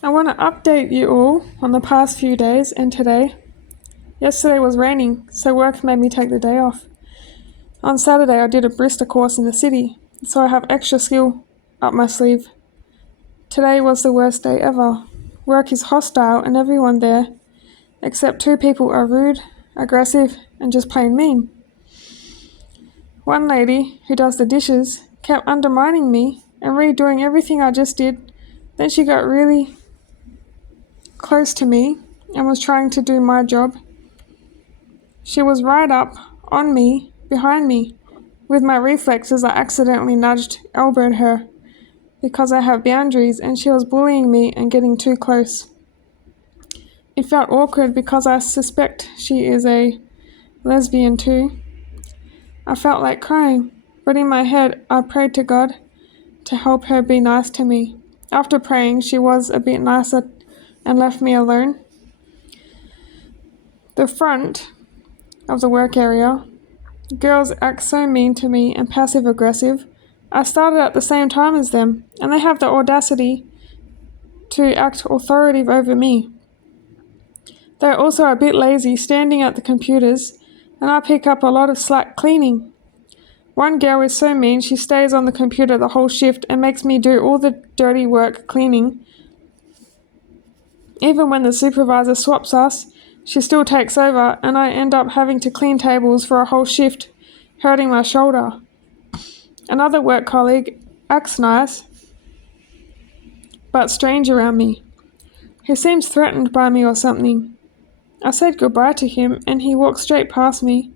I want to update you all on the past few days and today. Yesterday was raining, so work made me take the day off. On Saturday, I did a barista course in the city, so I have extra skill up my sleeve. Today was the worst day ever. Work is hostile and everyone there, except 2 people, are rude, aggressive, and just plain mean. One lady, who does the dishes, kept undermining me and redoing everything I just did. Then she got really close to me and was trying to do my job. She was right up on me, behind me. With my reflexes, I accidentally elbowed her because I have boundaries, and she was bullying me and getting too close. It felt awkward because I suspect she is a lesbian too. I felt like crying, but in my head I prayed to God to help her be nice to me. After praying, she was a bit nicer and left me alone. The front of the work area, girls act so mean to me and passive-aggressive. I started at the same time as them, and they have the audacity to act authoritative over me. They're also a bit lazy standing at the computers, and I pick up a lot of slack cleaning. One girl is so mean, she stays on the computer the whole shift and makes me do all the dirty work cleaning. Even when the supervisor swaps us, she still takes over, and I end up having to clean tables for a whole shift, hurting my shoulder. Another work colleague acts nice, but strange around me. He seems threatened by me or something. I said goodbye to him, and he walked straight past me.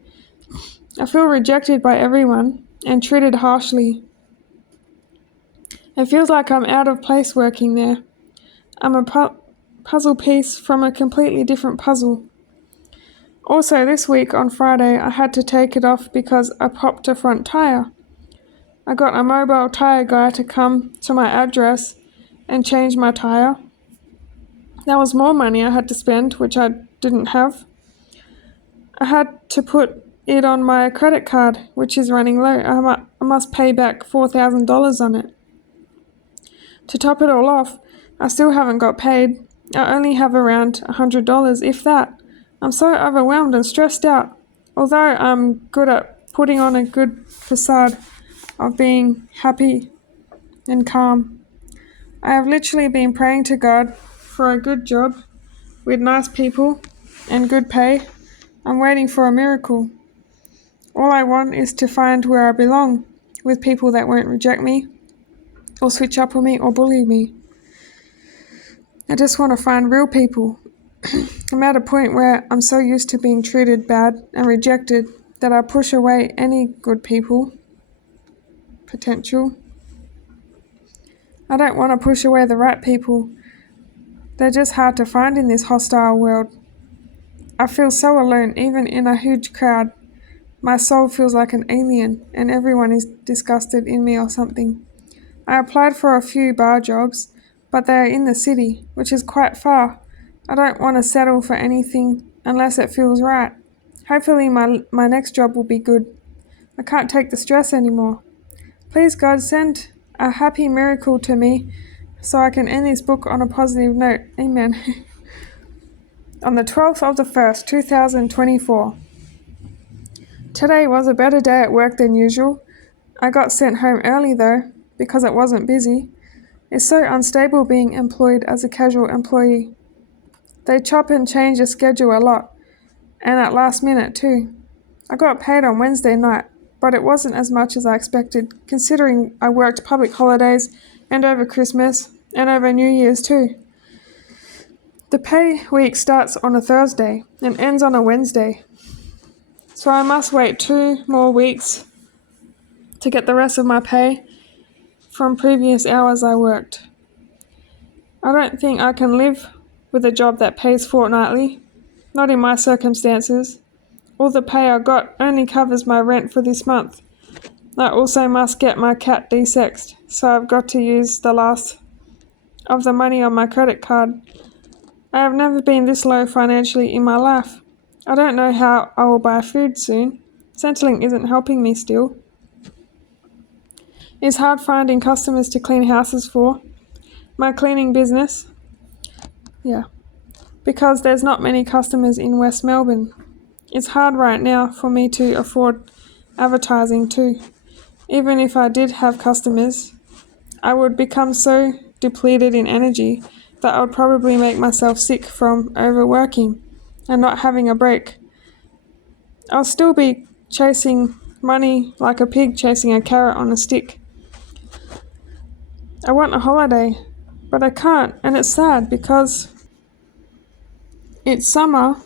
I feel rejected by everyone and treated harshly. It feels like I'm out of place working there. I'm a puzzle piece from a completely different puzzle. Also, this week on Friday, I had to take it off because I popped a front tire. I got a mobile tire guy to come to my address and change my tire. That was more money I had to spend, which I didn't have. I had to put it on my credit card, which is running low. I must pay back $4,000 on it. To top it all off, I still haven't got paid. I only have around $100, if that. I'm so overwhelmed and stressed out. Although I'm good at putting on a good facade of being happy and calm. I have literally been praying to God for a good job with nice people and good pay. I'm waiting for a miracle. All I want is to find where I belong, with people that won't reject me, or switch up on me, or bully me. I just want to find real people. I'm at a point where I'm so used to being treated bad and rejected that I push away any good people potential. I don't want to push away the right people. They're just hard to find in this hostile world. I feel so alone, even in a huge crowd. My soul feels like an alien, and everyone is disgusted in me or something. I applied for a few bar jobs, but they are in the city, which is quite far. I don't want to settle for anything unless it feels right. Hopefully my next job will be good. I can't take the stress anymore. Please God, send a happy miracle to me so I can end this book on a positive note. Amen. On the 12th of the 1st, 2024. Today was a better day at work than usual. I got sent home early though, because it wasn't busy. It's so unstable being employed as a casual employee. They chop and change the schedule a lot, and at last minute too. I got paid on Wednesday night, but it wasn't as much as I expected, considering I worked public holidays and over Christmas and over New Year's too. The pay week starts on a Thursday and ends on a Wednesday, so I must wait 2 more weeks to get the rest of my pay from previous hours I worked. I don't think I can live with a job that pays fortnightly, not in my circumstances. All the pay I got only covers my rent for this month. I also must get my cat de-sexed, so I've got to use the last of the money on my credit card. I have never been this low financially in my life. I don't know how I will buy food soon. Centrelink isn't helping me still. It's hard finding customers to clean houses for. My cleaning business Yeah. Because there's not many customers in West Melbourne. It's hard right now for me to afford advertising too. Even if I did have customers, I would become so depleted in energy that I would probably make myself sick from overworking and not having a break. I'll still be chasing money like a pig chasing a carrot on a stick. I want a holiday, but I can't, and it's sad because it's summer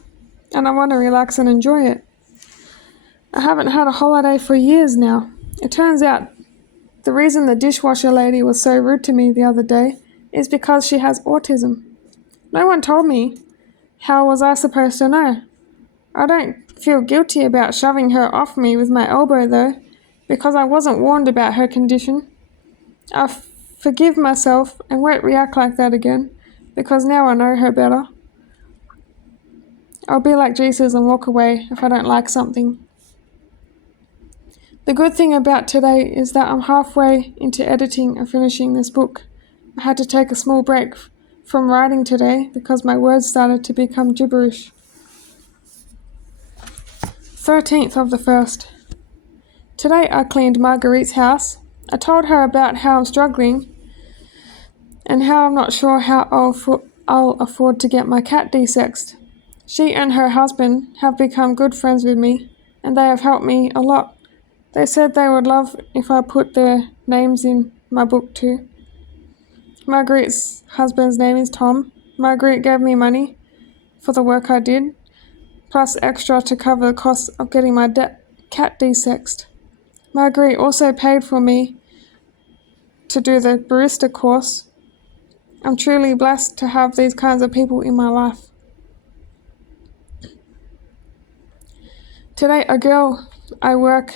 and I want to relax and enjoy it. I haven't had a holiday for years now. It turns out the reason the dishwasher lady was so rude to me the other day is because she has autism. No one told me. How was I supposed to know? I don't feel guilty about shoving her off me with my elbow though, because I wasn't warned about her condition. I forgive myself and won't react like that again, because now I know her better. I'll be like Jesus and walk away if I don't like something. The good thing about today is that I'm halfway into editing and finishing this book. I had to take a small break from writing today because my words started to become gibberish. 13th of the 1st. Today I cleaned Marguerite's house. I told her about how I'm struggling and how I'm not sure how I'll afford to get my cat desexed. She and her husband have become good friends with me, and they have helped me a lot. They said they would love if I put their names in my book too. Marguerite's husband's name is Tom. Marguerite gave me money for the work I did, plus extra to cover the cost of getting my cat desexed. Marguerite also paid for me to do the barista course. I'm truly blessed to have these kinds of people in my life. Today, a girl I work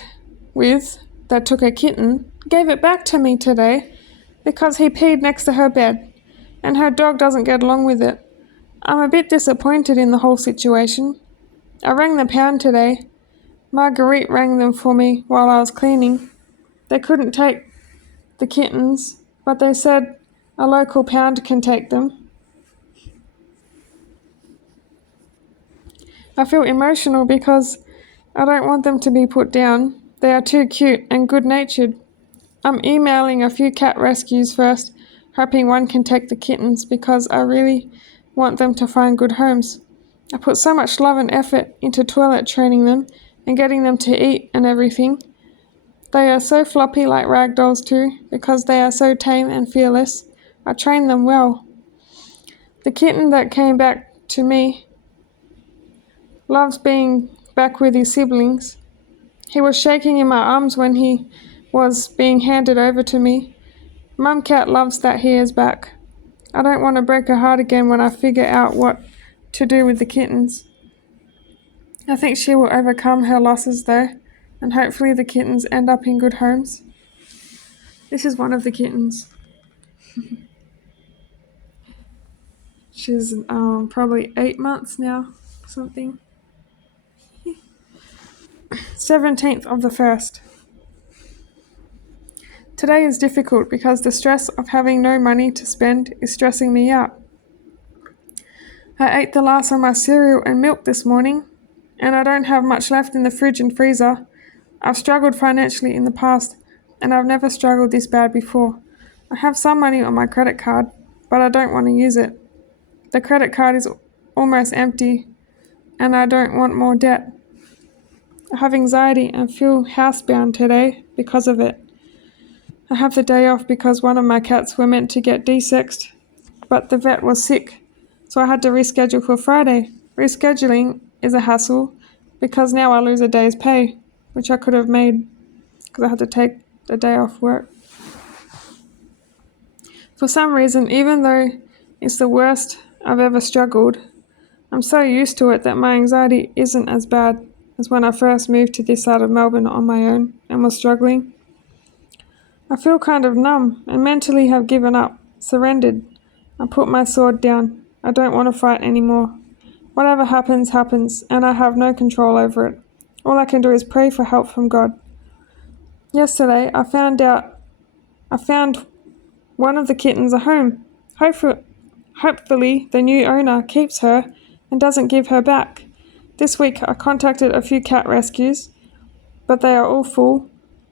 with that took a kitten gave it back to me today because he peed next to her bed and her dog doesn't get along with it. I'm a bit disappointed in the whole situation. I rang the pound today. Marguerite rang them for me while I was cleaning. They couldn't take the kittens, but they said a local pound can take them. I feel emotional because I don't want them to be put down. They are too cute and good-natured. I'm emailing a few cat rescues first, hoping one can take the kittens because I really want them to find good homes. I put so much love and effort into toilet training them and getting them to eat and everything. They are so floppy like rag dolls too because they are so tame and fearless. I train them well. The kitten that came back to me loves being back with his siblings. He was shaking in my arms when he was being handed over to me. Mum cat loves that he is back. I don't want to break her heart again when I figure out what to do with the kittens. I think she will overcome her losses though, and hopefully the kittens end up in good homes. This is one of the kittens. She's probably 8 months now, something. 17th of the 1st. Today is difficult because the stress of having no money to spend is stressing me out. I ate the last of my cereal and milk this morning, and I don't have much left in the fridge and freezer. I've struggled financially in the past, and I've never struggled this bad before. I have some money on my credit card, but I don't want to use it. The credit card is almost empty, and I don't want more debt. I have anxiety and feel housebound today because of it. I have the day off because one of my cats were meant to get desexed, but the vet was sick, so I had to reschedule for Friday. Rescheduling is a hassle because now I lose a day's pay, which I could have made because I had to take the day off work. For some reason, even though it's the worst I've ever struggled, I'm so used to it that my anxiety isn't as bad as when I first moved to this side of Melbourne on my own and was struggling. I feel kind of numb and mentally have given up, surrendered. I put my sword down. I don't want to fight anymore. Whatever happens, happens, and I have no control over it. All I can do is pray for help from God. Yesterday, I found one of the kittens a home. Hopefully, the new owner keeps her and doesn't give her back. This week, I contacted a few cat rescues, but they are all full.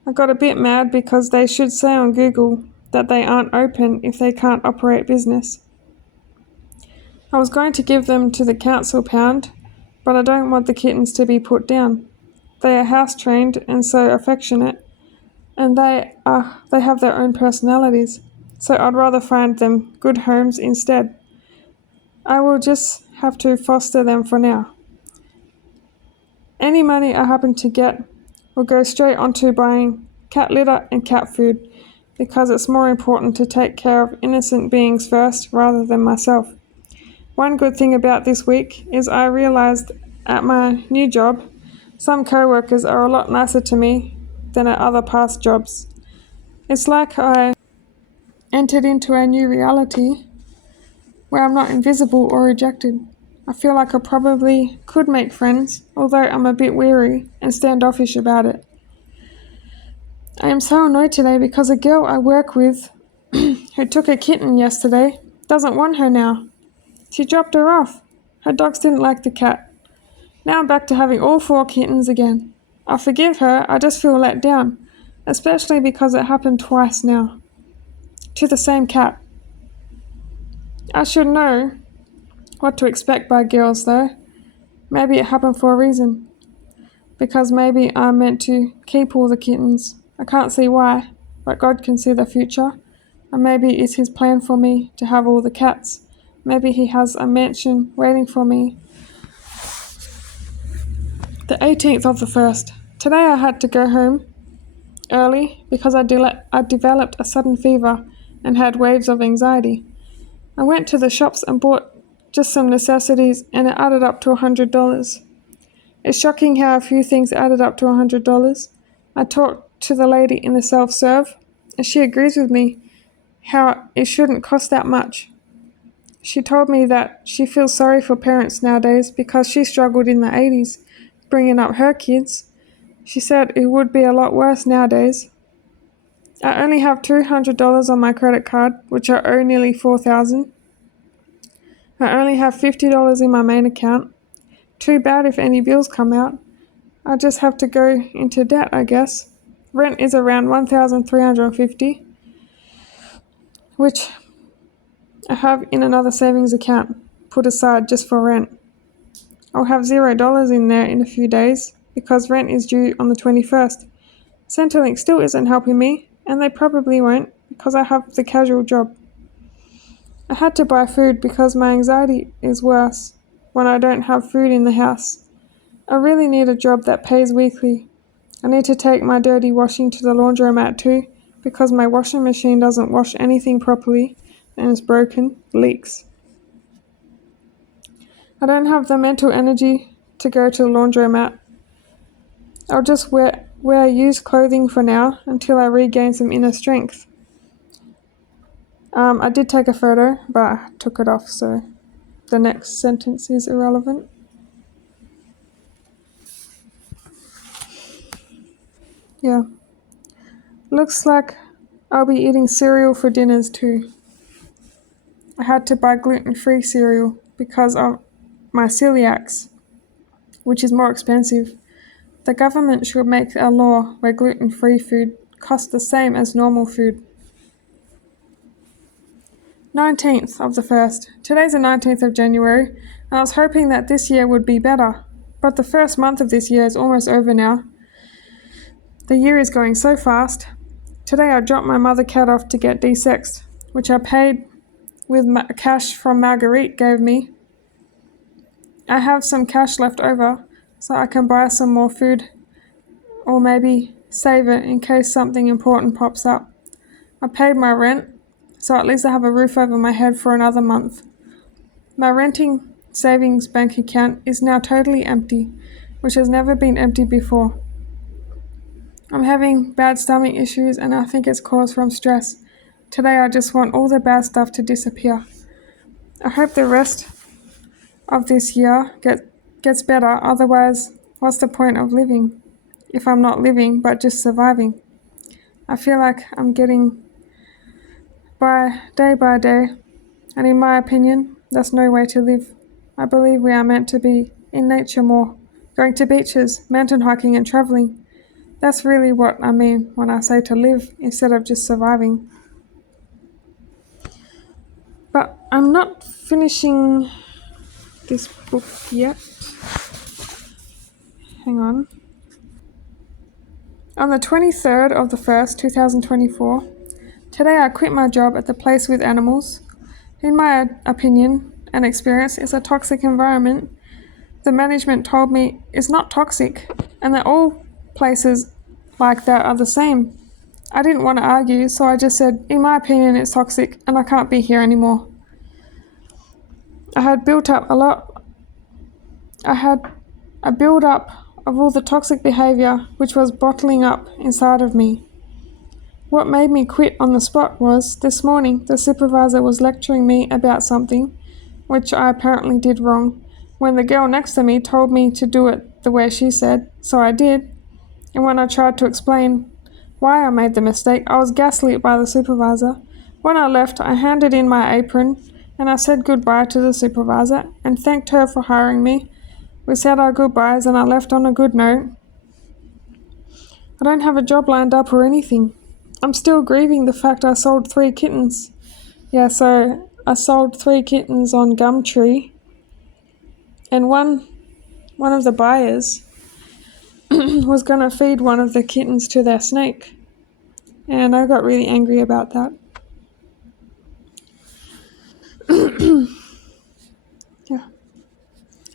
I got a bit mad because they should say on Google that they aren't open if they can't operate business. I was going to give them to the council pound, but I don't want the kittens to be put down. They are house trained and so affectionate, and they have their own personalities, so I'd rather find them good homes instead. I will just have to foster them for now. Any money I happen to get will go straight onto buying cat litter and cat food, because it's more important to take care of innocent beings first rather than myself. One good thing about this week is I realized at my new job, some co-workers are a lot nicer to me than at other past jobs. It's like I entered into a new reality where I'm not invisible or rejected. I feel like I probably could make friends, although I'm a bit weary and standoffish about it. I am so annoyed today because a girl I work with who took a kitten yesterday doesn't want her now. She dropped her off. Her dogs didn't like the cat. Now I'm back to having all 4 kittens again. I forgive her, I just feel let down, especially because it happened twice now. To the same cat. I should know what to expect by girls though. Maybe it happened for a reason. Because maybe I'm meant to keep all the kittens. I can't see why, but God can see the future. And maybe it's his plan for me to have all the cats. Maybe he has a mansion waiting for me. The 18th of the 1st. Today I had to go home early because I developed a sudden fever and had waves of anxiety. I went to the shops and bought just some necessities and it added up to $100. It's shocking how a few things added up to $100. I talked to the lady in the self-serve and she agrees with me how it shouldn't cost that much. She told me that she feels sorry for parents nowadays because she struggled in the 80s bringing up her kids. She said it would be a lot worse nowadays. I only have $200 on my credit card, which I owe nearly $4,000. I only have $50 in my main account. Too bad if any bills come out. I just have to go into debt, I guess. Rent is around $1,350, which I have in another savings account put aside just for rent. I'll have $0 in there in a few days because rent is due on the 21st. Centrelink still isn't helping me, and they probably won't because I have the casual job. I had to buy food because my anxiety is worse when I don't have food in the house. I really need a job that pays weekly. I need to take my dirty washing to the laundromat too because my washing machine doesn't wash anything properly and is broken, leaks. I don't have the mental energy to go to the laundromat. I'll just wear used clothing for now until I regain some inner strength. I did take a photo, but I took it off, so the next sentence is irrelevant. Yeah. Looks like I'll be eating cereal for dinners too. I had to buy gluten-free cereal because of my celiacs, which is more expensive. The government should make a law where gluten-free food costs the same as normal food. 19th of the 1st. Today's the 19th of January, and I was hoping that this year would be better. But the first month of this year is almost over now. The year is going so fast. Today I dropped my mother cat off to get desexed, which I paid with cash from Marguerite gave me. I have some cash left over, so I can buy some more food, or maybe save it in case something important pops up. I paid my rent, so at least I have a roof over my head for another month. My renting savings bank account is now totally empty, which has never been empty before. I'm having bad stomach issues and I think it's caused from stress. Today I just want all the bad stuff to disappear. I hope the rest of this year gets better, otherwise what's the point of living if I'm not living but just surviving? I feel like I'm getting by day, And in my opinion, that's no way to live. I believe we are meant to be in nature more, going to beaches, mountain hiking and travelling. That's really what I mean when I say to live instead of just surviving. But I'm not finishing this book yet. Hang on. On the 23rd of the 1st, 2024, today I quit my job at the place with animals. In my opinion and experience, it's a toxic environment. The management told me it's not toxic and that all places like that are the same. I didn't want to argue, so I just said, in my opinion, it's toxic and I can't be here anymore. I had a build up of all the toxic behaviour which was bottling up inside of me. What made me quit on the spot was, this morning, the supervisor was lecturing me about something, which I apparently did wrong, when the girl next to me told me to do it the way she said, so I did. And when I tried to explain why I made the mistake, I was gaslit by the supervisor. When I left, I handed in my apron and I said goodbye to the supervisor and thanked her for hiring me. We said our goodbyes and I left on a good note. I don't have a job lined up or anything. I'm still grieving the fact I sold 3 kittens. Yeah, so I sold 3 kittens on Gumtree, and one of the buyers was going to feed one of the kittens to their snake, and I got really angry about that. Yeah.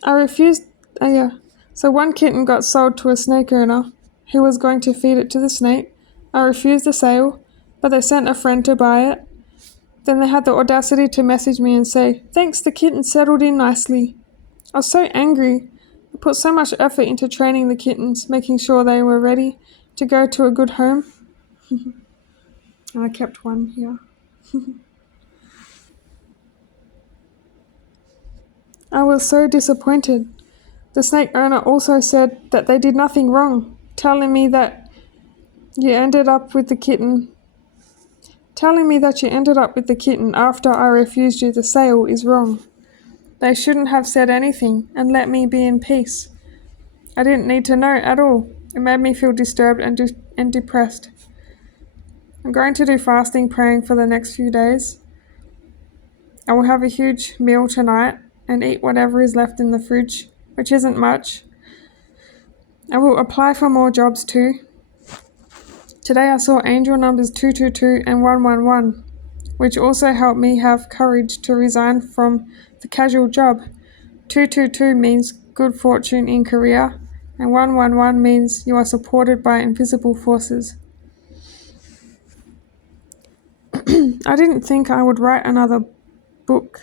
I refused, yeah. So one kitten got sold to a snake owner who was going to feed it to the snake. I refused the sale, but they sent a friend to buy it. Then they had the audacity to message me and say, thanks, the kitten settled in nicely. I was so angry. I put so much effort into training the kittens, making sure they were ready to go to a good home. And I kept one here. I was so disappointed. The snake owner also said that they did nothing wrong, telling me that you ended up with the kitten after I refused you the sale is wrong. They shouldn't have said anything and let me be in peace. I didn't need to know at all. It made me feel disturbed and depressed. I'm going to do fasting praying for the next few days. I will have a huge meal tonight and eat whatever is left in the fridge, which isn't much. I will apply for more jobs too. Today I saw angel numbers 222 and 111, which also helped me have courage to resign from the casual job. 222 means good fortune in career, and 111 means you are supported by invisible forces. I didn't think I would write another book.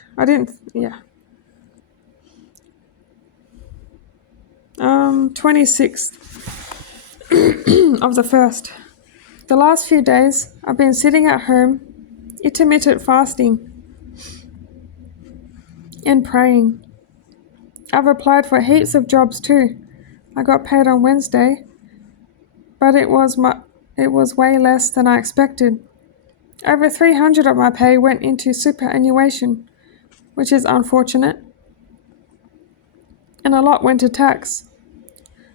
26th of the 1st. The last few days, I've been sitting at home, intermittent fasting, and praying. I've applied for heaps of jobs too. I got paid on Wednesday, but it was way less than I expected. Over 300 of my pay went into superannuation, which is unfortunate, and a lot went to tax.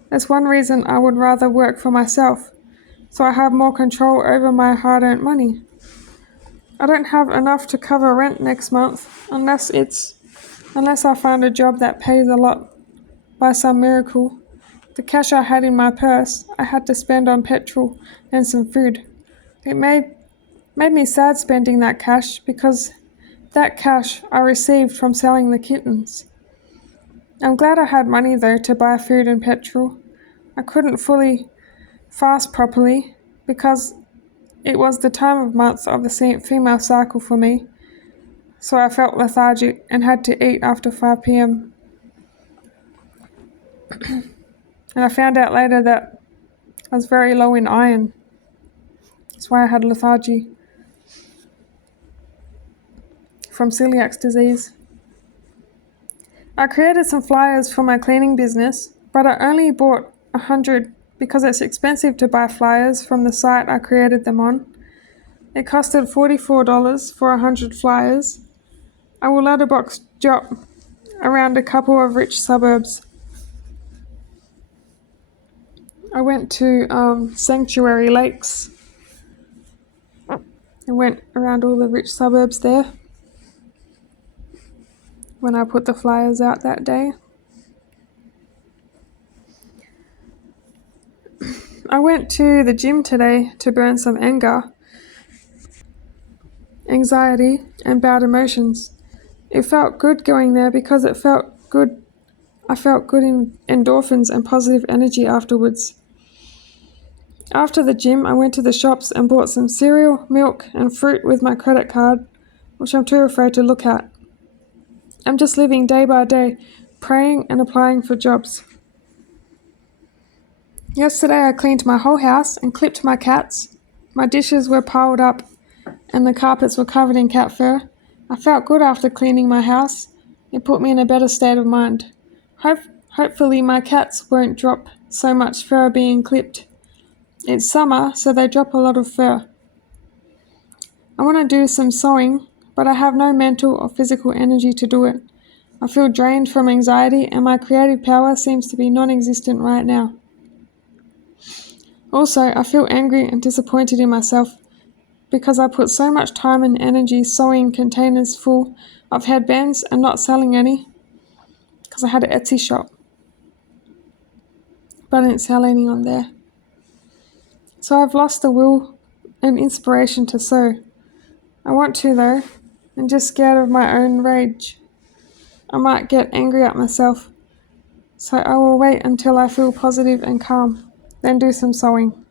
That's one reason I would rather work for myself, so I have more control over my hard-earned money. I don't have enough to cover rent next month unless I find a job that pays a lot by some miracle. The cash I had in my purse, I had to spend on petrol and some food. It made me sad spending that cash because that cash I received from selling the kittens. I'm glad I had money though to buy food and petrol. I couldn't fully fast properly because it was the time of month of the female cycle for me, so I felt lethargic and had to eat after 5 p.m. And I found out later that I was very low in iron. That's why I had lethargy from celiac disease. I created some flyers for my cleaning business, but I only bought 100 because it's expensive to buy flyers from the site I created them on. It costed $44 for 100 flyers. I will letterbox job around a couple of rich suburbs. I went to Sanctuary Lakes. I went around all the rich suburbs there when I put the flyers out that day. I went to the gym today to burn some anger, anxiety, and bad emotions. It felt good going there because it felt good. I felt good in endorphins and positive energy afterwards. After the gym, I went to the shops and bought some cereal, milk, and fruit with my credit card, which I'm too afraid to look at. I'm just living day by day, praying and applying for jobs. Yesterday I cleaned my whole house and clipped my cats. My dishes were piled up and the carpets were covered in cat fur. I felt good after cleaning my house. It put me in a better state of mind. Hopefully my cats won't drop so much fur being clipped. It's summer, so they drop a lot of fur. I want to do some sewing, but I have no mental or physical energy to do it. I feel drained from anxiety and my creative power seems to be non-existent right now. Also, I feel angry and disappointed in myself because I put so much time and energy sewing containers full of headbands and not selling any because I had an Etsy shop, but I didn't sell any on there. So I've lost the will and inspiration to sew. I want to though, and just scared of my own rage. I might get angry at myself, so I will wait until I feel positive and calm, then do some sewing.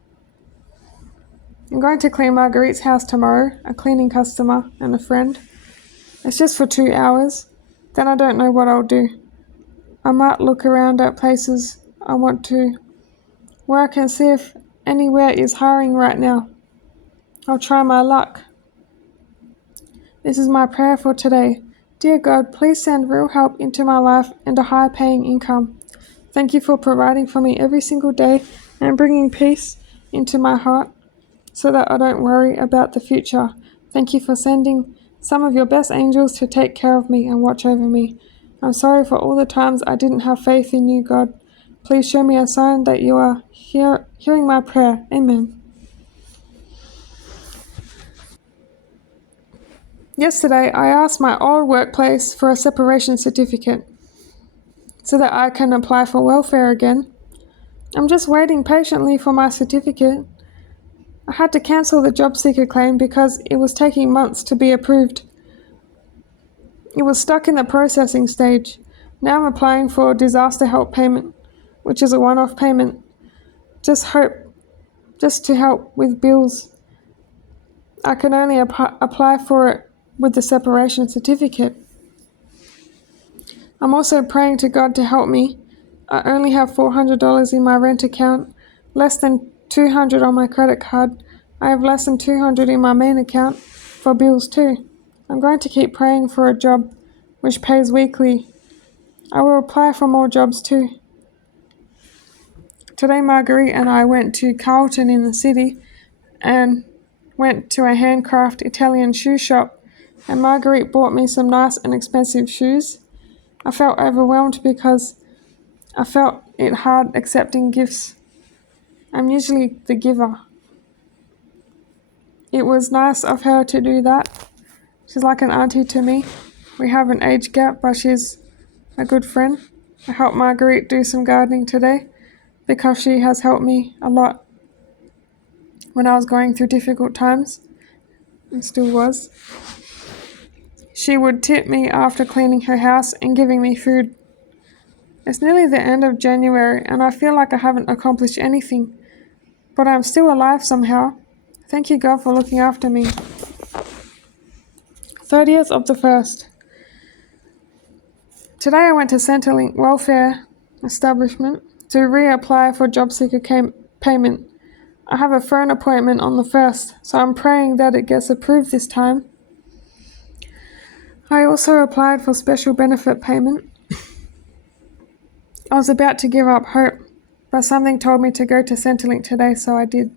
I'm going to clean Marguerite's house tomorrow, a cleaning customer and a friend. It's just for 2 hours, then I don't know what I'll do. I might look around at places I want to work and see if anywhere is hiring right now. I'll try my luck. This is my prayer for today. Dear God, please send real help into my life and a high-paying income. Thank you for providing for me every single day and bringing peace into my heart so that I don't worry about the future. Thank you for sending some of your best angels to take care of me and watch over me. I'm sorry for all the times I didn't have faith in you, God. Please show me a sign that you are hearing my prayer. Amen. Yesterday, I asked my old workplace for a separation certificate so that I can apply for welfare again. I'm just waiting patiently for my certificate. I had to cancel the job seeker claim because it was taking months to be approved. It was stuck in the processing stage. Now I'm applying for disaster help payment, which is a one-off payment. Just to help with bills. I can only apply for it with the separation certificate. I'm also praying to God to help me. I only have $400 in my rent account, less than $200 on my credit card. I have less than $200 in my main account for bills too. I'm going to keep praying for a job which pays weekly. I will apply for more jobs too. Today Marguerite and I went to Carlton in the city and went to a handcraft Italian shoe shop, and Marguerite bought me some nice and expensive shoes. I felt overwhelmed because I felt it hard accepting gifts. I'm usually the giver. It was nice of her to do that. She's like an auntie to me. We have an age gap, but she's a good friend. I helped Marguerite do some gardening today because she has helped me a lot when I was going through difficult times, and still was. She would tip me after cleaning her house and giving me food. It's nearly the end of January and I feel like I haven't accomplished anything, but I'm still alive somehow. Thank you, God, for looking after me. 30th of the 1st. Today I went to Centrelink Welfare Establishment to reapply for job seeker payment. I have a phone appointment on the 1st, so I'm praying that it gets approved this time. I also applied for special benefit payment. I was about to give up hope, but something told me to go to Centrelink today, so I did.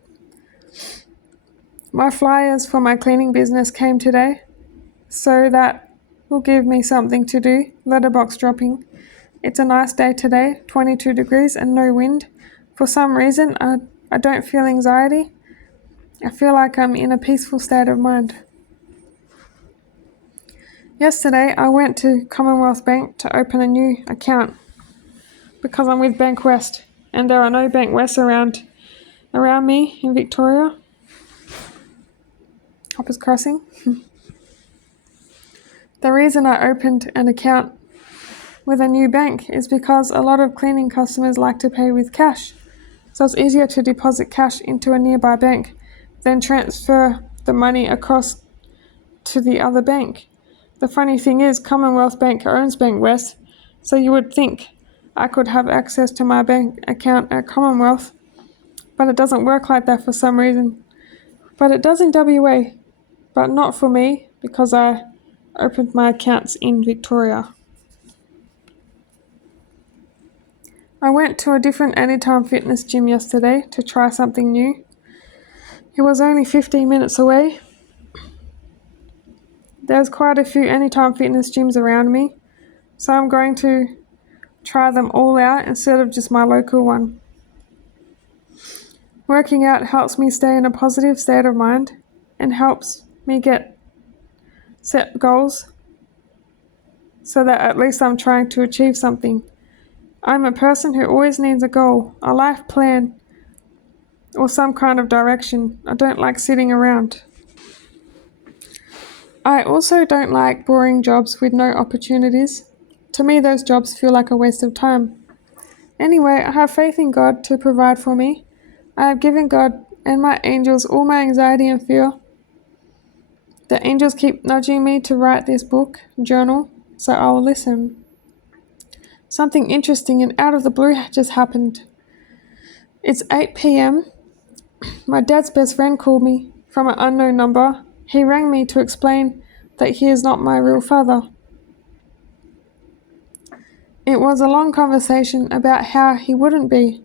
My flyers for my cleaning business came today, so that will give me something to do, letterbox dropping. It's a nice day today, 22 degrees and no wind. For some reason, I don't feel anxiety. I feel like I'm in a peaceful state of mind. Yesterday, I went to Commonwealth Bank to open a new account because I'm with Bank West and there are no Bank Wests around me in Victoria. Hoppers Crossing. The reason I opened an account with a new bank is because a lot of cleaning customers like to pay with cash. So it's easier to deposit cash into a nearby bank than transfer the money across to the other bank. The funny thing is, Commonwealth Bank owns Bank West, so you would think I could have access to my bank account at Commonwealth, but it doesn't work like that for some reason. But it does in WA, but not for me because I opened my accounts in Victoria. I went to a different Anytime Fitness gym yesterday to try something new. It was only 15 minutes away. There's quite a few Anytime Fitness gyms around me, so I'm going to try them all out instead of just my local one. Working out helps me stay in a positive state of mind and helps me set goals so that at least I'm trying to achieve something. I'm a person who always needs a goal, a life plan, or some kind of direction. I don't like sitting around. I also don't like boring jobs with no opportunities. To me, those jobs feel like a waste of time. Anyway, I have faith in God to provide for me. I have given God and my angels all my anxiety and fear. The angels keep nudging me to write this book, journal, so I will listen. Something interesting and out of the blue just happened. It's 8 p.m. My dad's best friend called me from an unknown number. He rang me to explain that he is not my real father. It was a long conversation about how he wouldn't be.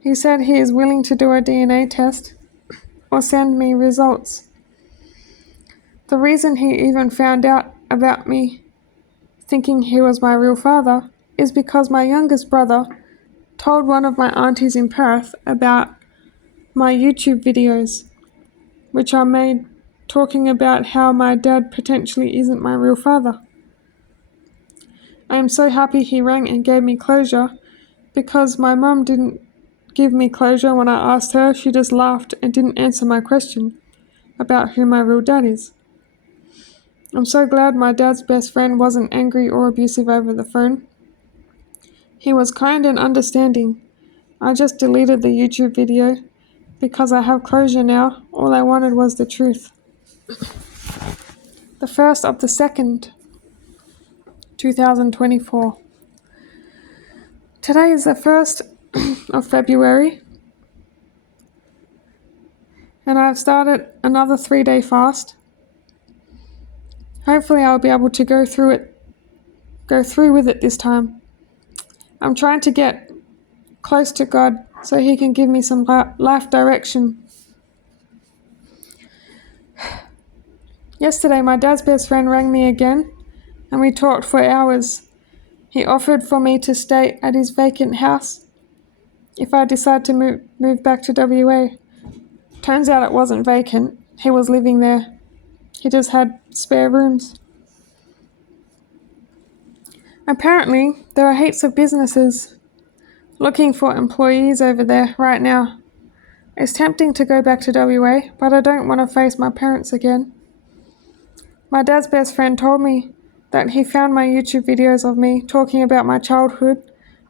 He said he is willing to do a DNA test or send me results. The reason he even found out about me thinking he was my real father is because my youngest brother told one of my aunties in Perth about my YouTube videos, which I made talking about how my dad potentially isn't my real father. I am so happy he rang and gave me closure because my mum didn't give me closure when I asked her. She just laughed and didn't answer my question about who my real dad is. I'm so glad my dad's best friend wasn't angry or abusive over the phone. He was kind and understanding. I just deleted the YouTube video because I have closure now. All I wanted was the truth. The 1st of the 2nd, 2024. Today is the 1st of February and I've started another 3-day fast. Hopefully I'll be able to go through with it this time. I'm trying to get close to God so he can give me some life direction. Yesterday my dad's best friend rang me again and we talked for hours. He offered for me to stay at his vacant house if I decide to move back to WA. Turns out it wasn't vacant. He was living there. He just had spare rooms. Apparently, there are heaps of businesses looking for employees over there right now. It's tempting to go back to WA, but I don't want to face my parents again. My dad's best friend told me that he found my YouTube videos of me talking about my childhood,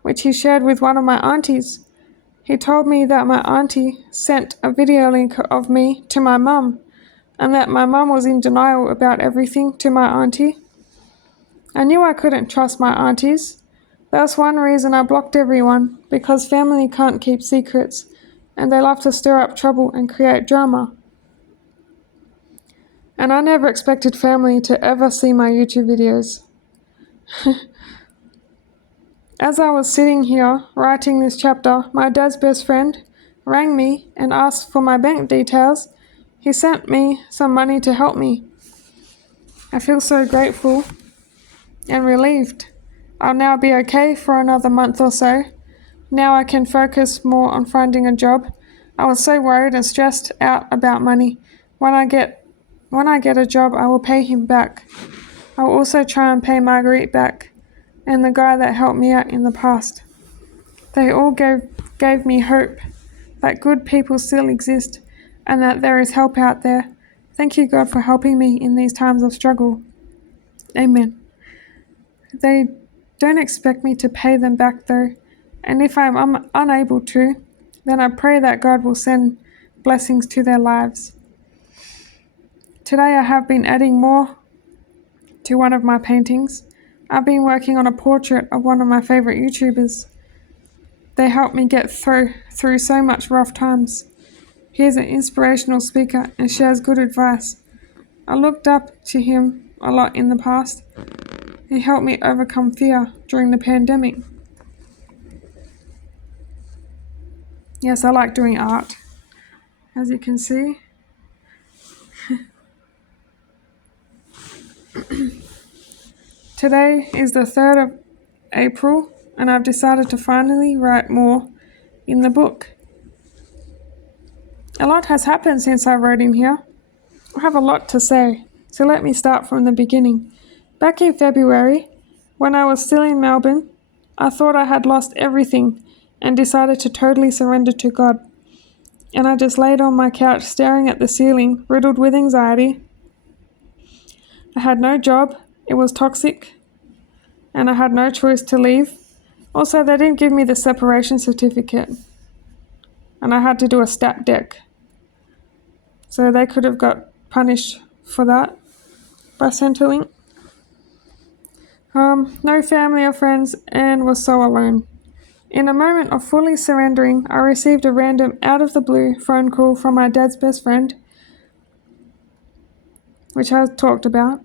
which he shared with one of my aunties. He told me that my auntie sent a video link of me to my mum, and that my mum was in denial about everything to my auntie. I knew I couldn't trust my aunties. That's one reason I blocked everyone, because family can't keep secrets, and they love to stir up trouble and create drama. And I never expected family to ever see my YouTube videos. As I was sitting here writing this chapter, my dad's best friend rang me and asked for my bank details. He sent me some money to help me. I feel so grateful and relieved. I'll now be okay for another month or so. Now I can focus more on finding a job. I was so worried and stressed out about money. When I get a job, I will pay him back. I will also try and pay Marguerite back and the guy that helped me out in the past. They all gave me hope that good people still exist and that there is help out there. Thank you, God, for helping me in these times of struggle. Amen. They don't expect me to pay them back though, and if I'm unable to, then I pray that God will send blessings to their lives. Today I have been adding more to one of my paintings. I've been working on a portrait of one of my favorite YouTubers. They helped me get through so much rough times. He is an inspirational speaker and shares good advice. I looked up to him a lot in the past. He helped me overcome fear during the pandemic. Yes, I like doing art, as you can see. Today is the 3rd of April, and I've decided to finally write more in the book. A lot has happened since I wrote in here. I have a lot to say, so let me start from the beginning. Back in February, when I was still in Melbourne, I thought I had lost everything and decided to totally surrender to God. And I just laid on my couch staring at the ceiling, riddled with anxiety. I had no job, it was toxic, and I had no choice to leave. Also, they didn't give me the separation certificate, and I had to do a stat dec. So they could have got punished for that by Centrelink. No family or friends, and was so alone. In a moment of fully surrendering, I received a random out-of-the-blue phone call from my dad's best friend, which I talked about.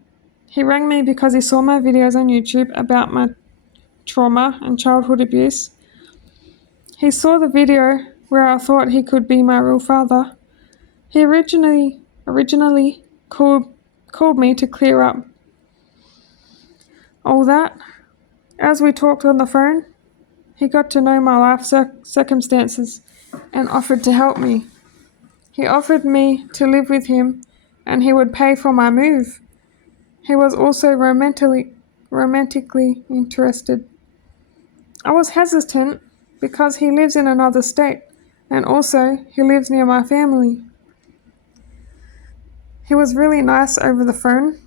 He rang me because he saw my videos on YouTube about my trauma and childhood abuse. He saw the video where I thought he could be my real father. He originally called me to clear up all that. As we talked on the phone, he got to know my life circumstances and offered to help me. He offered me to live with him and he would pay for my move. He was also romantically interested. I was hesitant because he lives in another state and also he lives near my family. He was really nice over the phone.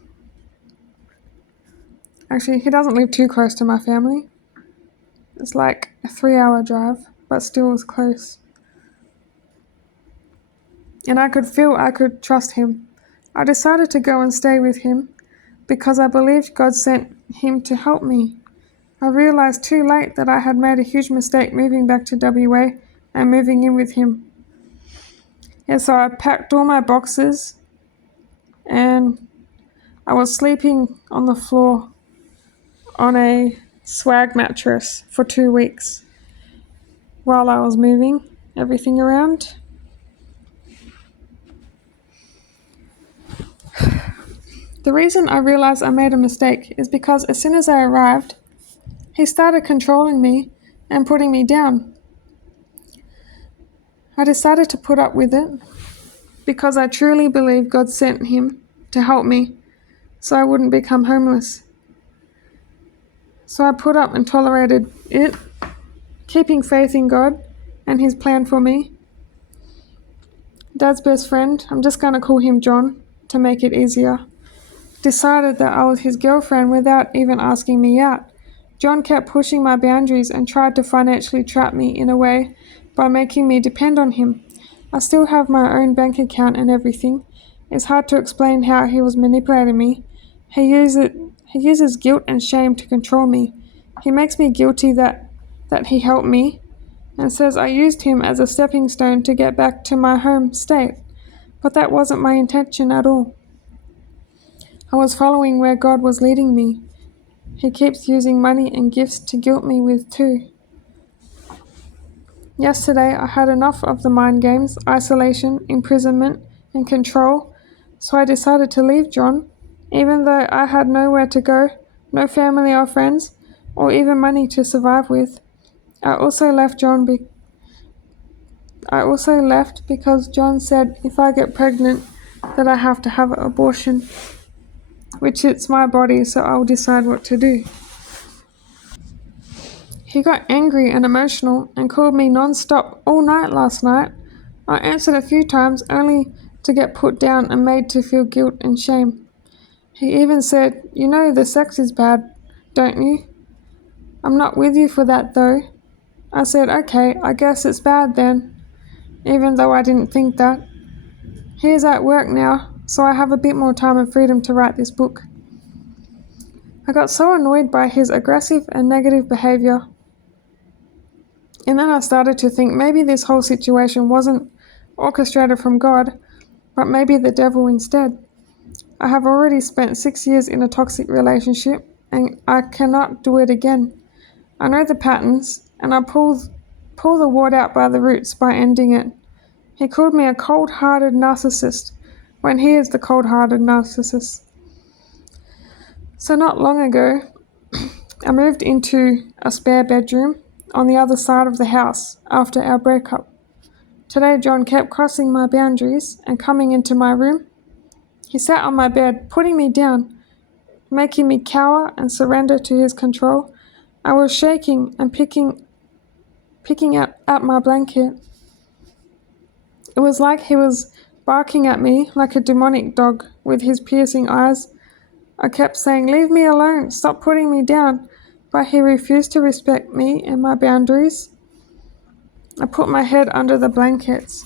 Actually, he doesn't live too close to my family. It's like a 3-hour drive, but still was close. And I could feel I could trust him. I decided to go and stay with him because I believed God sent him to help me. I realized too late that I had made a huge mistake moving back to WA and moving in with him. And so I packed all my boxes and I was sleeping on the floor on a swag mattress for 2 weeks while I was moving everything around. The reason I realized I made a mistake is because as soon as I arrived, he started controlling me and putting me down. I decided to put up with it because I truly believe God sent him to help me so I wouldn't become homeless. So I put up and tolerated it, keeping faith in God and his plan for me. Dad's best friend, I'm just going to call him John to make it easier, decided that I was his girlfriend without even asking me out. John kept pushing my boundaries and tried to financially trap me in a way by making me depend on him. I still have my own bank account and everything. It's hard to explain how he was manipulating me. He uses guilt and shame to control me. He makes me guilty that he helped me and says I used him as a stepping stone to get back to my home state. But that wasn't my intention at all. I was following where God was leading me. He keeps using money and gifts to guilt me with too. Yesterday I had enough of the mind games, isolation, imprisonment, and control, so I decided to leave John. Even though I had nowhere to go, No family or friends, or even money to survive with. I also left because John said if I get pregnant that I have to have an abortion, which it's my body, so I'll decide what to do. He got angry and emotional and called me non-stop all night last night. I answered a few times only to get put down and made to feel guilt and shame. He even said, "You know the sex is bad, don't you? I'm not with you for that though." I said, "Okay, I guess it's bad then," even though I didn't think that. He is at work now, so I have a bit more time and freedom to write this book. I got so annoyed by his aggressive and negative behavior. And then I started to think maybe this whole situation wasn't orchestrated from God, but maybe the devil instead. I have already spent 6 years in a toxic relationship, and I cannot do it again. I know the patterns, and I pull the wart out by the roots by ending it. He called me a cold-hearted narcissist, when he is the cold-hearted narcissist. So not long ago, I moved into a spare bedroom on the other side of the house after our breakup. Today, John kept crossing my boundaries and coming into my room. He sat on my bed, putting me down, making me cower and surrender to his control. I was shaking and picking at my blanket. It was like he was barking at me like a demonic dog with his piercing eyes. I kept saying, "Leave me alone, stop putting me down," but he refused to respect me and my boundaries. I put my head under the blankets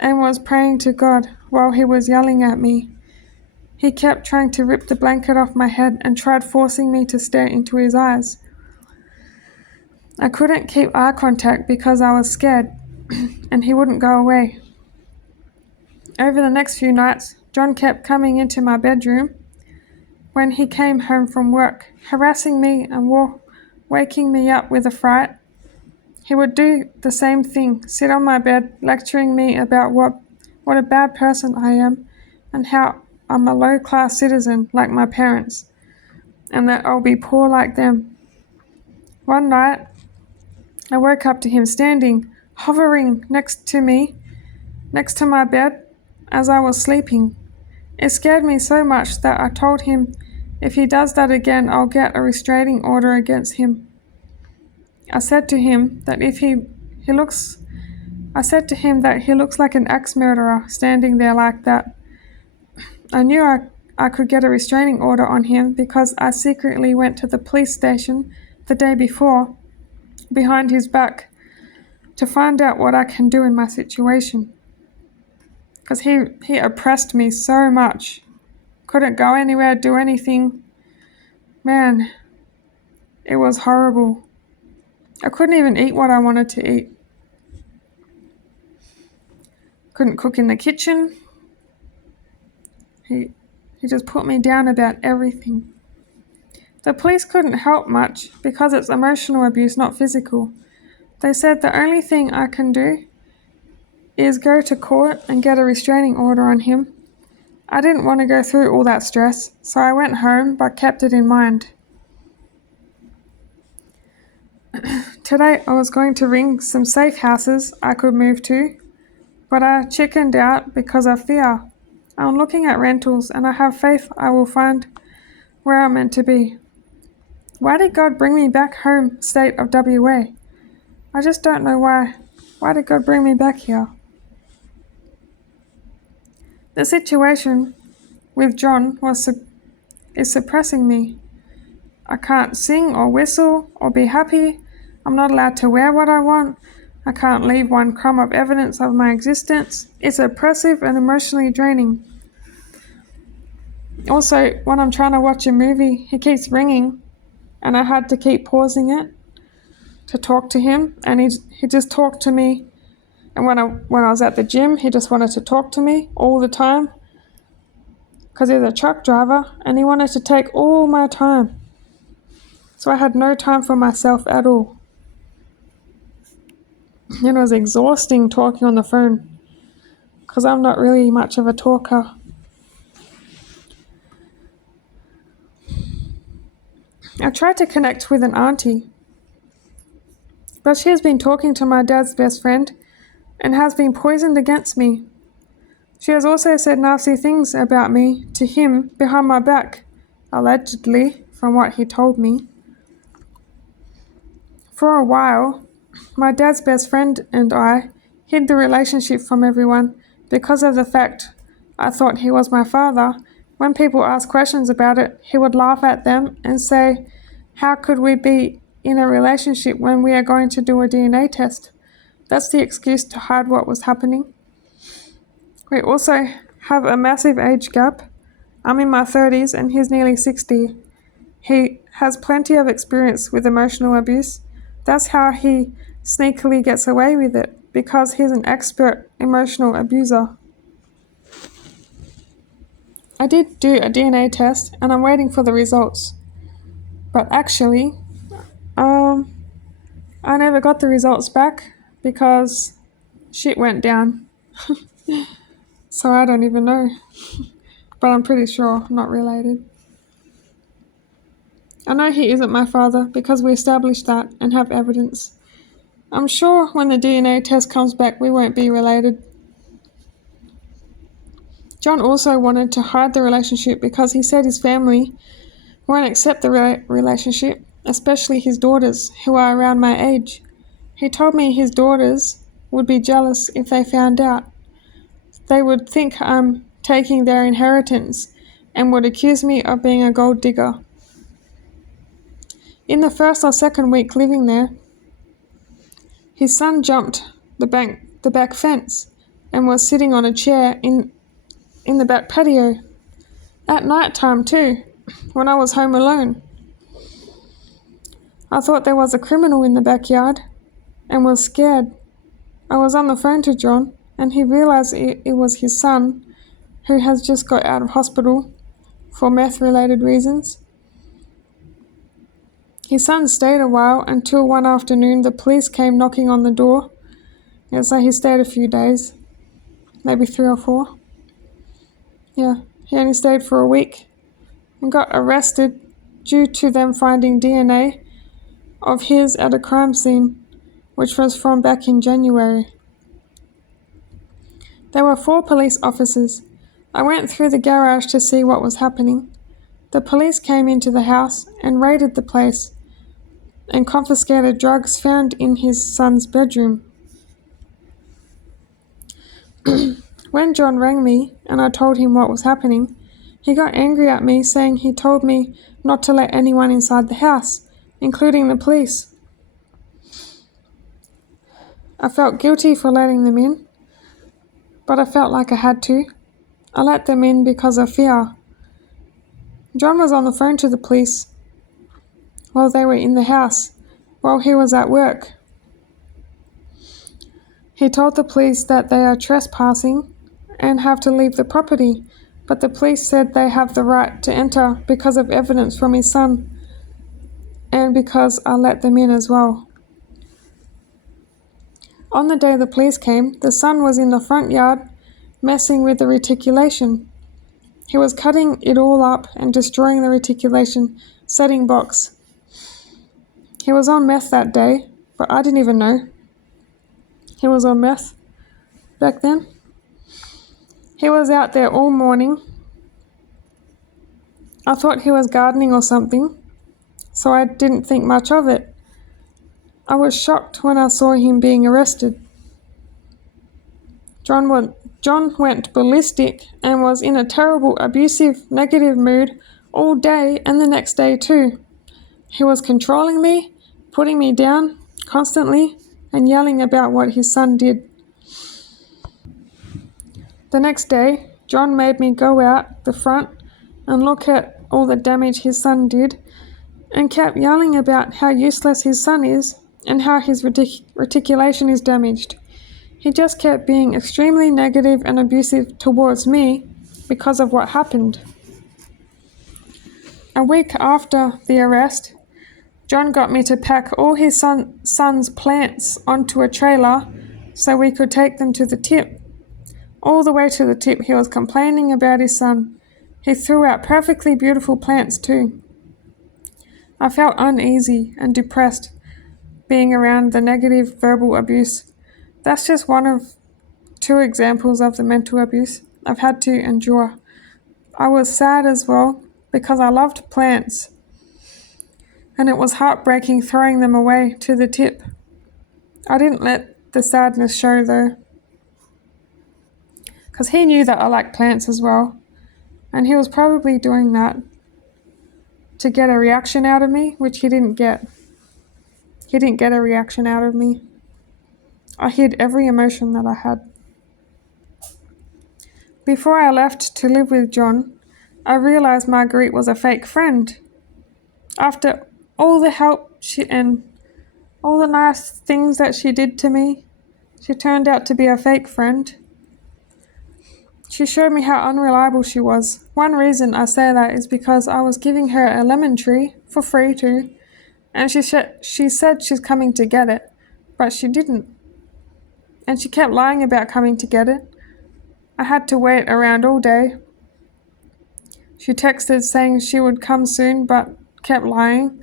and was praying to God while he was yelling at me. He kept trying to rip the blanket off my head and tried forcing me to stare into his eyes. I couldn't keep eye contact because I was scared, and he wouldn't go away. Over the next few nights, John kept coming into my bedroom when he came home from work, harassing me and waking me up with a fright. He would do the same thing, sit on my bed, lecturing me about what a bad person I am and how I'm a low-class citizen like my parents, and that I'll be poor like them. One night, I woke up to him standing, hovering next to my bed, as I was sleeping. It scared me so much that I told him if he does that again, I'll get a restraining order against him. I said to him that he looks like an axe murderer standing there like that. I knew I could get a restraining order on him because I secretly went to the police station the day before, behind his back, to find out what I can do in my situation. Because he oppressed me so much. Couldn't go anywhere, do anything. Man, it was horrible. I couldn't even eat what I wanted to eat. Couldn't cook in the kitchen. He just put me down about everything. The police couldn't help much because it's emotional abuse, not physical. They said the only thing I can do is go to court and get a restraining order on him. I didn't want to go through all that stress, so I went home but kept it in mind. Today I was going to ring some safe houses I could move to, but I chickened out because of fear. I'm looking at rentals and I have faith I will find where I'm meant to be. Why did God bring me back home state of WA? I just don't know why. Why did God bring me back here? The situation with John is suppressing me. I can't sing or whistle or be happy. I'm not allowed to wear what I want. I can't leave one crumb of evidence of my existence. It's oppressive and emotionally draining. Also, when I'm trying to watch a movie, he keeps ringing, and I had to keep pausing it to talk to him, and he just talked to me. And when I was at the gym, he just wanted to talk to me all the time because he's a truck driver, and he wanted to take all my time. So I had no time for myself at all. It was exhausting talking on the phone because I'm not really much of a talker. I tried to connect with an auntie, but she has been talking to my dad's best friend and has been poisoned against me. She has also said nasty things about me to him behind my back, allegedly, from what he told me. For a while, my dad's best friend and I hid the relationship from everyone because of the fact I thought he was my father. When people asked questions about it, he would laugh at them and say, "How could we be in a relationship when we are going to do a DNA test?" That's the excuse to hide what was happening. We also have a massive age gap. I'm in my 30s and he's nearly 60. He has plenty of experience with emotional abuse. That's how he sneakily gets away with it, because he's an expert emotional abuser. I did do a DNA test and I'm waiting for the results. But actually, I never got the results back because shit went down. So I don't even know. But I'm pretty sure I'm not related. I know he isn't my father because we established that and have evidence. I'm sure when the DNA test comes back we won't be related. John also wanted to hide the relationship because he said his family won't accept the relationship, especially his daughters, who are around my age. He told me his daughters would be jealous if they found out. They would think I'm taking their inheritance and would accuse me of being a gold digger. In the first or second week living there, his son jumped the back fence and was sitting on a chair in the back patio. At night time too, when I was home alone. I thought there was a criminal in the backyard and was scared. I was on the phone to John and he realized it was his son, who has just got out of hospital for meth-related reasons. His son stayed a while until one afternoon the police came knocking on the door. So he stayed a few days, maybe 3 or 4. Yeah, he only stayed for a week and got arrested due to them finding DNA of his at a crime scene, which was from back in January. There were 4 police officers. I went through the garage to see what was happening. The police came into the house and raided the place and confiscated drugs found in his son's bedroom. When John rang me and I told him what was happening, he got angry at me, saying he told me not to let anyone inside the house, including the police. I felt guilty for letting them in, but I felt like I had to. I let them in because of fear. John was on the phone to the police while they were in the house, while he was at work. He told the police that they are trespassing and have to leave the property, but the police said they have the right to enter because of evidence from his son and because I let them in as well. On the day the police came, the son was in the front yard messing with the reticulation. He was cutting it all up and destroying the reticulation setting box. He was on meth that day, but I didn't even know he was on meth back then. He was out there all morning. I thought he was gardening or something, so I didn't think much of it. I was shocked when I saw him being arrested. John went ballistic and was in a terrible, abusive, negative mood all day and the next day too. He was controlling me, putting me down constantly, and yelling about what his son did. The next day, John made me go out the front and look at all the damage his son did, and kept yelling about how useless his son is and how his reticulation is damaged. He just kept being extremely negative and abusive towards me because of what happened. A week after the arrest, John got me to pack all his son's plants onto a trailer so we could take them to the tip. All the way to the tip, he was complaining about his son. He threw out perfectly beautiful plants too. I felt uneasy and depressed being around the negative verbal abuse. That's just one of two examples of the mental abuse I've had to endure. I was sad as well because I loved plants, and it was heartbreaking throwing them away to the tip. I didn't let the sadness show though, because he knew that I liked plants as well, and he was probably doing that to get a reaction out of me, which he didn't get. He didn't get a reaction out of me. I hid every emotion that I had. Before I left to live with John, I realized Marguerite was a fake friend. After all the help and all the nice things that she did to me, she turned out to be a fake friend. She showed me how unreliable she was. One reason I say that is because I was giving her a lemon tree for free too, and she said she's coming to get it, but she didn't. And she kept lying about coming to get it. I had to wait around all day. She texted saying she would come soon, but kept lying.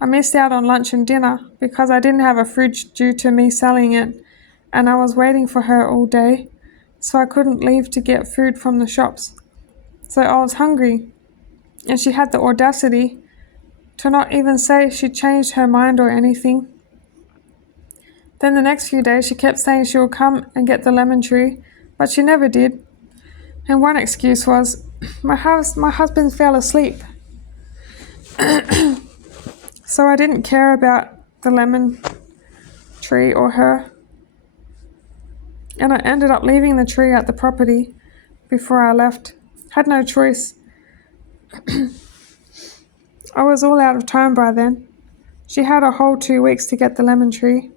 I missed out on lunch and dinner because I didn't have a fridge due to me selling it, and I was waiting for her all day, so I couldn't leave to get food from the shops. So I was hungry, and she had the audacity to not even say she changed her mind or anything. Then the next few days she kept saying she would come and get the lemon tree, but she never did. And one excuse was, my husband fell asleep. So I didn't care about the lemon tree or her. And I ended up leaving the tree at the property before I left. Had no choice. I was all out of time by then. She had a whole 2 weeks to get the lemon tree.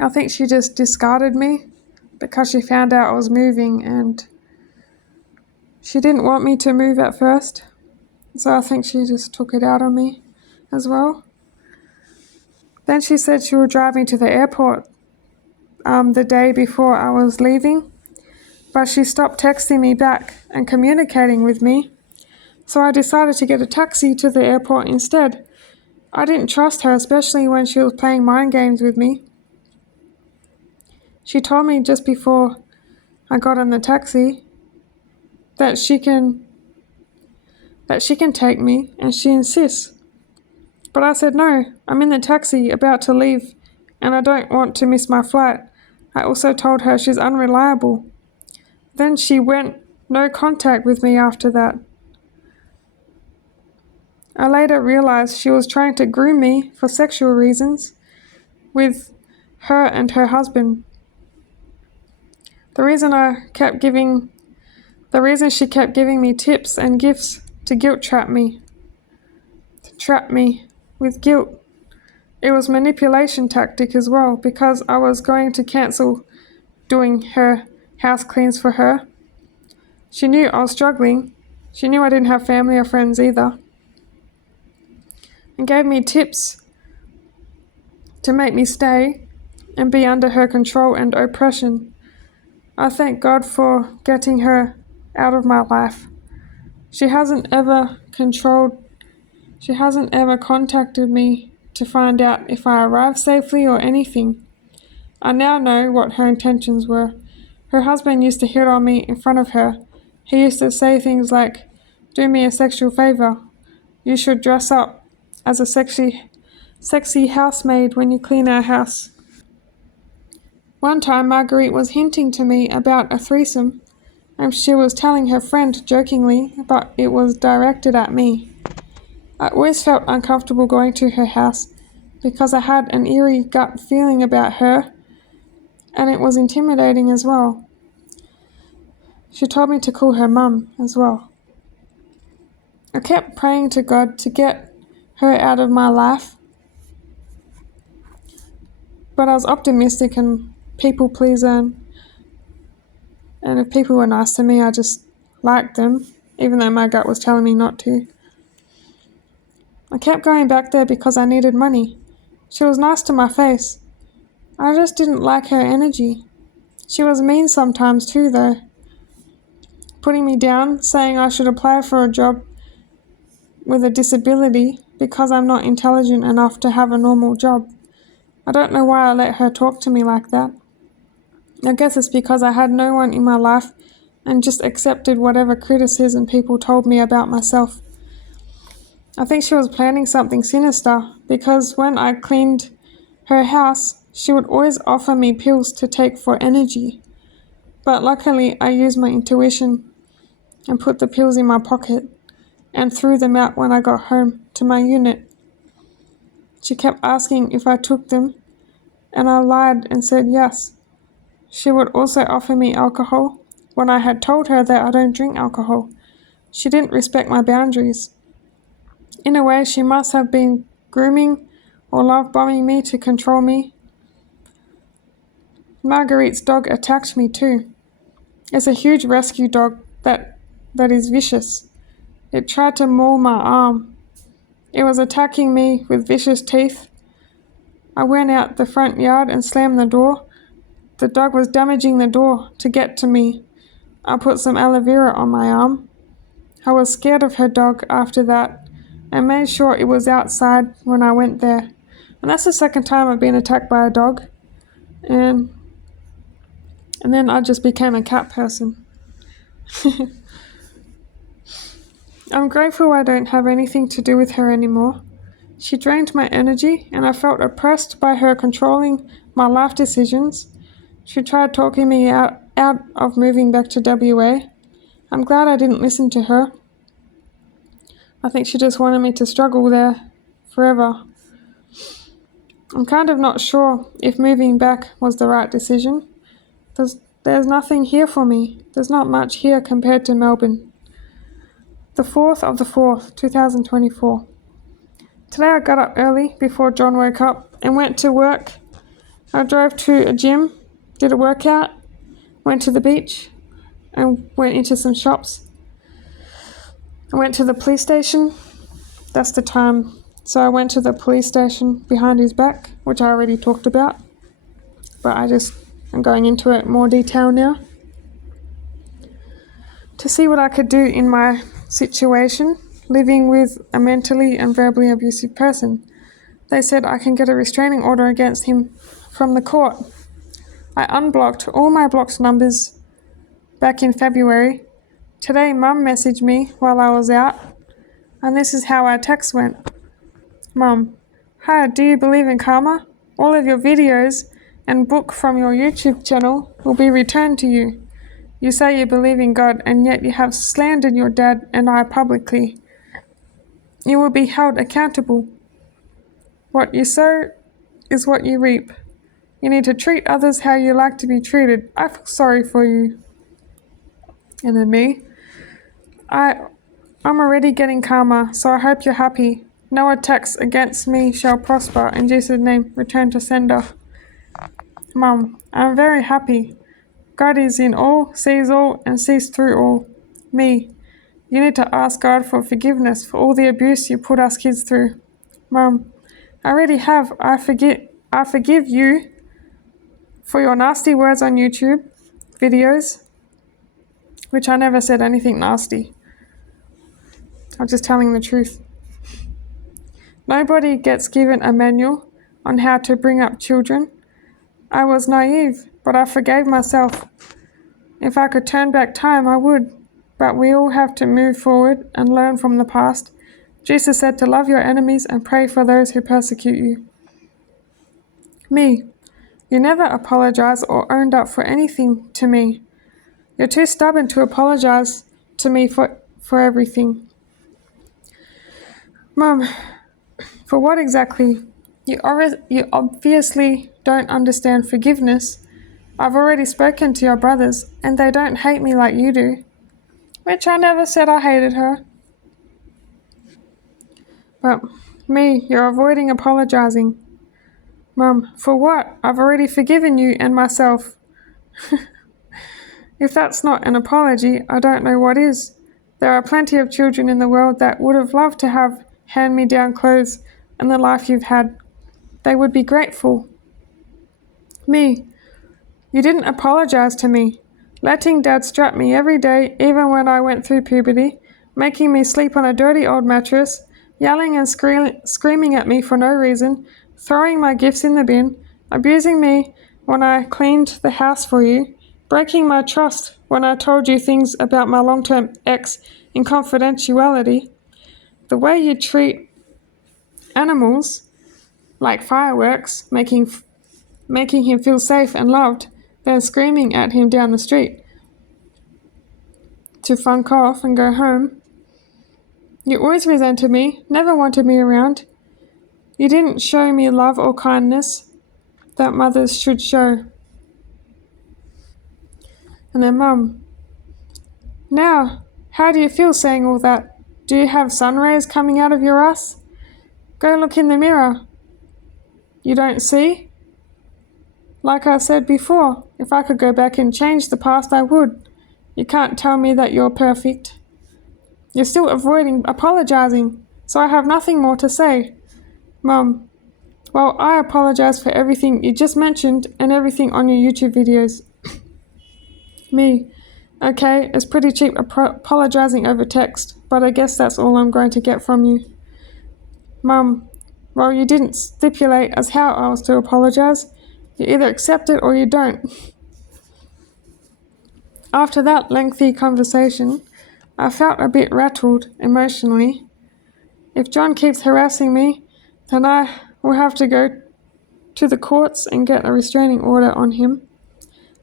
I think she just discarded me because she found out I was moving, and she didn't want me to move at first. So I think she just took it out on me as well. Then she said she would drive me to the airport the day before I was leaving, but she stopped texting me back and communicating with me. So I decided to get a taxi to the airport instead. I didn't trust her, especially when she was playing mind games with me. She told me just before I got in the taxi that she can take me, and she insists. But I said no, I'm in the taxi about to leave and I don't want to miss my flight. I also told her she's unreliable. Then she went no contact with me after that. I later realized she was trying to groom me for sexual reasons with her and her husband. The reason she kept giving me tips and gifts to trap me with guilt. It was manipulation tactic as well, because I was going to cancel doing her house cleans for her. She knew I was struggling. She knew I didn't have family or friends either, and gave me tips to make me stay and be under her control and oppression. I thank God for getting her out of my life. She hasn't ever contacted me to find out if I arrived safely or anything. I now know what her intentions were. Her husband used to hit on me in front of her. He used to say things like, "Do me a sexual favor. You should dress up as a sexy housemaid when you clean our house." One time Marguerite was hinting to me about a threesome, and she was telling her friend jokingly, but it was directed at me. I always felt uncomfortable going to her house because I had an eerie gut feeling about her, and it was intimidating as well. She told me to call her mum as well. I kept praying to God to get her out of my life, but I was optimistic and people pleaser, and if people were nice to me, I just liked them, even though my gut was telling me not to. I kept going back there because I needed money. She was nice to my face. I just didn't like her energy. She was mean sometimes too, though, putting me down, saying I should apply for a job with a disability because I'm not intelligent enough to have a normal job. I don't know why I let her talk to me like that. I guess it's because I had no one in my life and just accepted whatever criticism people told me about myself. I think she was planning something sinister because when I cleaned her house, she would always offer me pills to take for energy. But luckily, I used my intuition and put the pills in my pocket and threw them out when I got home to my unit. She kept asking if I took them, and I lied and said yes. She would also offer me alcohol when I had told her that I don't drink alcohol. She didn't respect my boundaries. In a way, she must have been grooming or love bombing me to control me. Marguerite's dog attacked me too. It's a huge rescue dog that is vicious. It tried to maul my arm. It was attacking me with vicious teeth. I went out the front yard and slammed the door. The dog was damaging the door to get to me. I put some aloe vera on my arm. I was scared of her dog after that and made sure it was outside when I went there. And that's the second time I've been attacked by a dog. And then I just became a cat person. I'm grateful I don't have anything to do with her anymore. She drained my energy and I felt oppressed by her controlling my life decisions. She tried talking me out of moving back to WA. I'm glad I didn't listen to her. I think she just wanted me to struggle there forever. I'm kind of not sure if moving back was the right decision. There's nothing here for me. There's not much here compared to Melbourne. The 4th of the 4th, 2024. Today I got up early before John woke up and went to work. I drove to a gym, did a workout, went to the beach and went into some shops. I went to the police station. That's the time. So I went to the police station behind his back, which I already talked about. But I'm going into it more detail now. To see what I could do in my situation, living with a mentally and verbally abusive person. They said I can get a restraining order against him from the court. I unblocked all my blocked numbers back in February. Today, Mum messaged me while I was out, and this is how our text went. Mum, hi, do you believe in karma? All of your videos and book from your YouTube channel will be returned to you. You say you believe in God, and yet you have slandered your dad and I publicly. You will be held accountable. What you sow is what you reap. You need to treat others how you like to be treated. I feel sorry for you. And then me. I'm already getting karma, so I hope you're happy. No attacks against me shall prosper. In Jesus' name, return to sender. Mum, I'm very happy. God is in all, sees all, and sees through all. Me, you need to ask God for forgiveness for all the abuse you put us kids through. Mum, I already have. I forgive you for your nasty words on YouTube videos, which I never said anything nasty. I'm just telling the truth. Nobody gets given a manual on how to bring up children. I was naive, but I forgave myself. If I could turn back time, I would. But we all have to move forward and learn from the past. Jesus said to love your enemies and pray for those who persecute you. Me, you never apologized or owned up for anything to me. You're too stubborn to apologize to me for everything. Mum, for what exactly? You obviously don't understand forgiveness. I've already spoken to your brothers, and they don't hate me like you do. Which I never said I hated her. But me, you're avoiding apologizing. Mum, for what? I've already forgiven you and myself. If that's not an apology, I don't know what is. There are plenty of children in the world that would have loved to have hand-me-down clothes and the life you've had. They would be grateful. Me, you didn't apologize to me. Letting Dad strap me every day, even when I went through puberty, making me sleep on a dirty old mattress, yelling and screaming at me for no reason, throwing my gifts in the bin, abusing me when I cleaned the house for you, breaking my trust when I told you things about my long-term ex in confidentiality, the way you treat animals like fireworks, making him feel safe and loved, then screaming at him down the street to funk off and go home. You always resented me, never wanted me around. You didn't show me love or kindness that mothers should show. And then Mum, now, how do you feel saying all that? Do you have sun rays coming out of your ass? Go look in the mirror. You don't see? Like I said before, if I could go back and change the past, I would. You can't tell me that you're perfect. You're still avoiding apologizing, so I have nothing more to say. Mum, well, I apologize for everything you just mentioned and everything on your YouTube videos. Me, okay, it's pretty cheap apologizing over text, but I guess that's all I'm going to get from you. Mum, well, you didn't stipulate as how I was to apologize. You either accept it or you don't. After that lengthy conversation, I felt a bit rattled emotionally. If John keeps harassing me, then I will have to go to the courts and get a restraining order on him.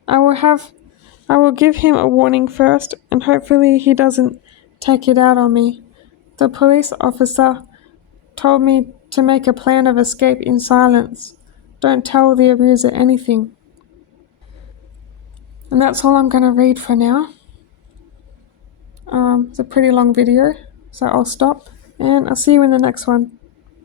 I will give him a warning first, and hopefully he doesn't take it out on me. The police officer told me to make a plan of escape in silence. Don't tell the abuser anything. And that's all I'm going to read for now. It's a pretty long video, so I'll stop, and I'll see you in the next one.